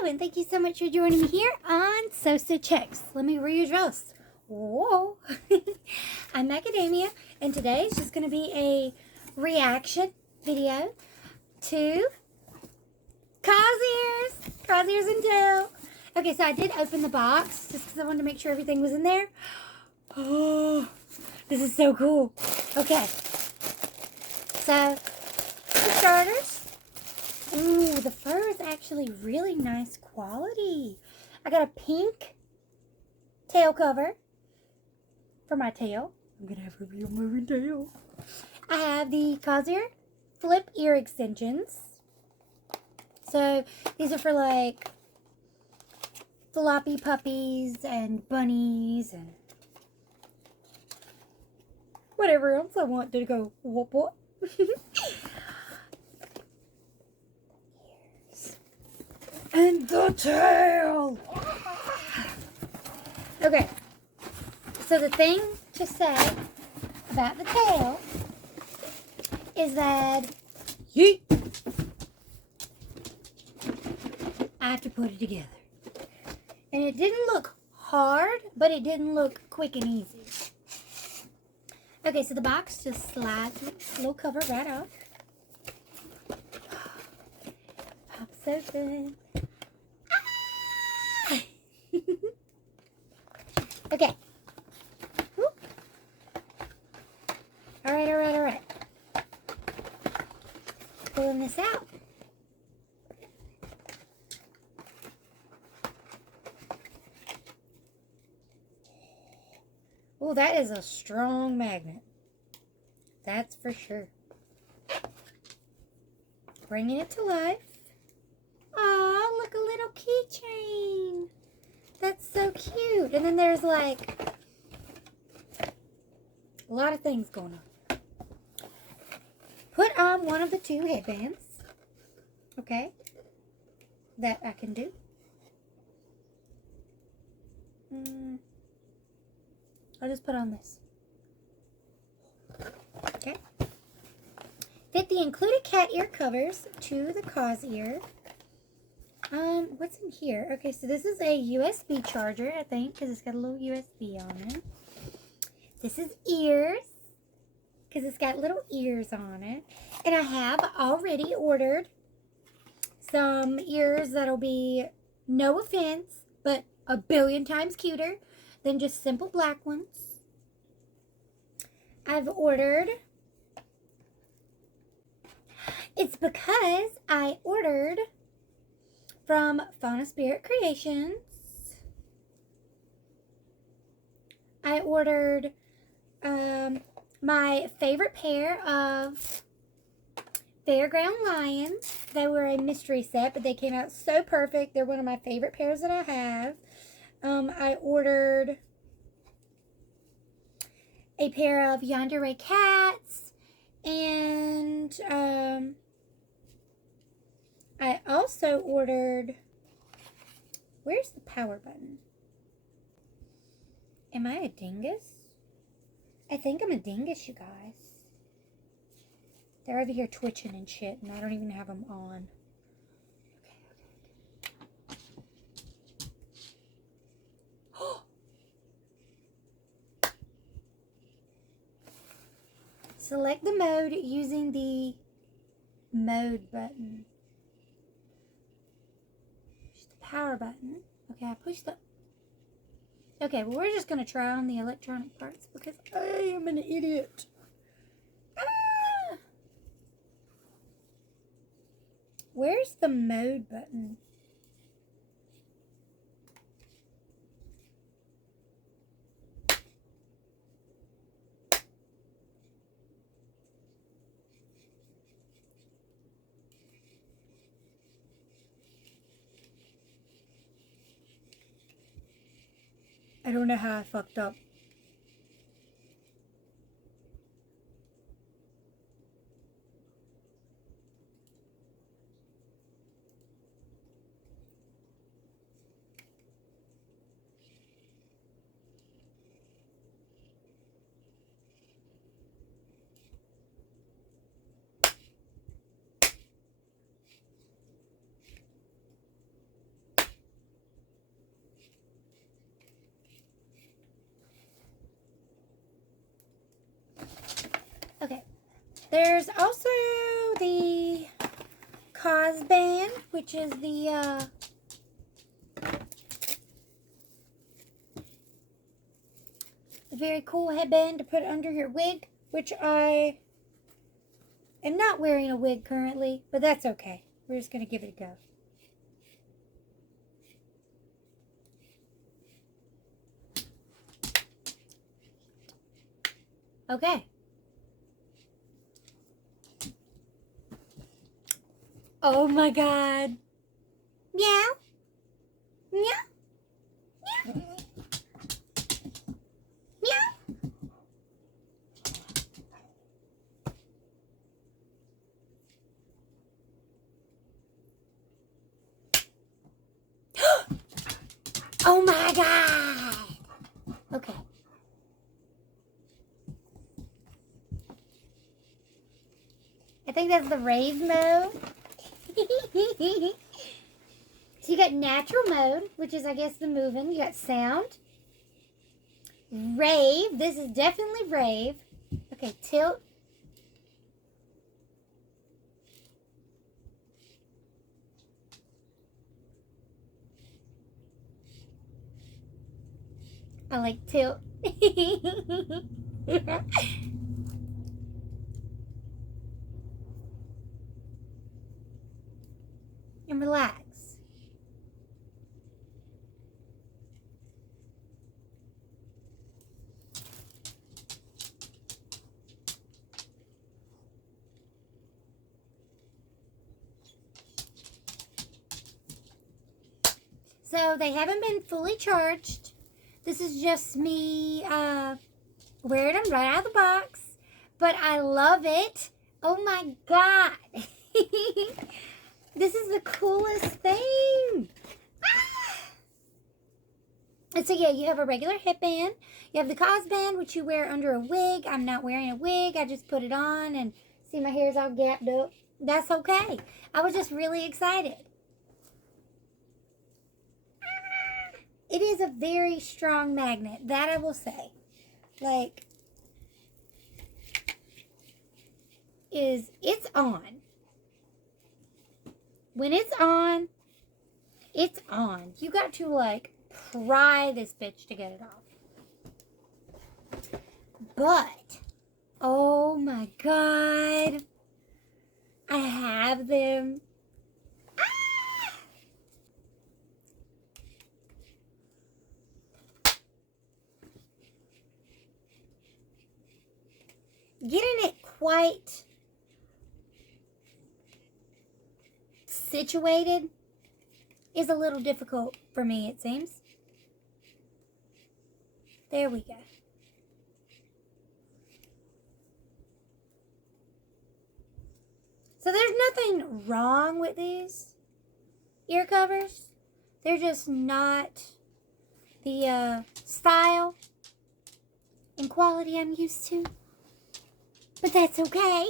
Hello, and thank you so much for joining me here on Sosa Checks. Let me readjust. Whoa. I'm Macadamia, and today is just going to be a reaction video to Cosears and Tell. Okay, so I did open the box just because I wanted to make sure everything was in there. Oh, this is so cool. Okay, so for starters, ooh, the fur is actually really nice quality. I got a pink tail cover for my tail. I'm going to have a real moving tail. I have the Cosear flip ear extensions. So these are for like floppy puppies and bunnies and whatever else I want to go whoop whoop. And the tail. Okay, so the thing to say about the tail is that yeet, I have to put it together. And it didn't look hard, but it didn't look quick and easy. Okay, so the box just slides its little cover right off. Pops open. Ah! Okay. Whoop. All right. Pulling this out. Oh, that is a strong magnet. That's for sure. Bringing it to life. Aw, look, a little keychain. That's so cute. And then there's like a lot of things going on. Put on one of the two headbands. Okay. That I can do. I'll just put on this. Okay. Fit the included cat ear covers to the Cosgear. What's in here? Okay, so this is a USB charger, I think, because it's got a little USB on it. This is ears, because it's got little ears on it. And I have already ordered some ears that'll be, no offense, but a billion times cuter than just simple black ones. I've ordered, it's because I ordered from Fauna Spirit Creations. I ordered my favorite pair of Fairground Lions. They were a mystery set, but they came out so perfect. They're one of my favorite pairs that I have. I ordered a pair of Yandere cats, and I also ordered, where's the power button? Am I a dingus? I think I'm a dingus, you guys. They're over here twitching and shit, and I don't even have them on. Select the mode using the mode button. Push the power button. Okay, I pushed the... Okay, well, we're just going to try on the electronic parts because I am an idiot. Ah! Where's the mode button? I don't know how I fucked up. There's also the Cosband, which is the very cool headband to put under your wig, which I am not wearing a wig currently, but that's okay. We're just going to give it a go. Okay. Oh my God. Meow. Meow. Meow. Meow. Oh my God. Okay. I think that's the rave mode. So you got natural mode, which is, I guess, the moving. You got sound. Rave. This is definitely rave. Okay, tilt. I like tilt. And relax. So they haven't been fully charged. This is just me wearing them right out of the box. But I love it. Oh my God. This is the coolest thing. Ah! And so yeah, you have a regular headband. You have the Cosband, which you wear under a wig. I'm not wearing a wig. I just put it on and see my hair's all gapped up. That's okay. I was just really excited. It is a very strong magnet, that I will say. Like, it's on. When it's on, it's on. You got to, like, pry this bitch to get it off. But, oh my God, I have them. Getting it quite situated is a little difficult for me, it seems. There we go. So there's nothing wrong with these ear covers. They're just not the style and quality I'm used to. But that's okay.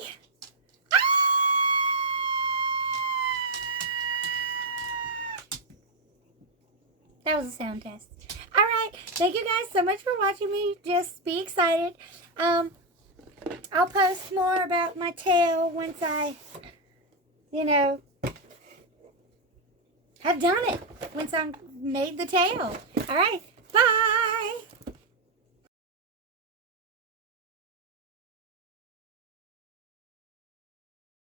That was a sound test. Alright, thank you guys so much for watching me. Just be excited. I'll post more about my tail once I, have done it. Once I've made the tail. Alright, bye!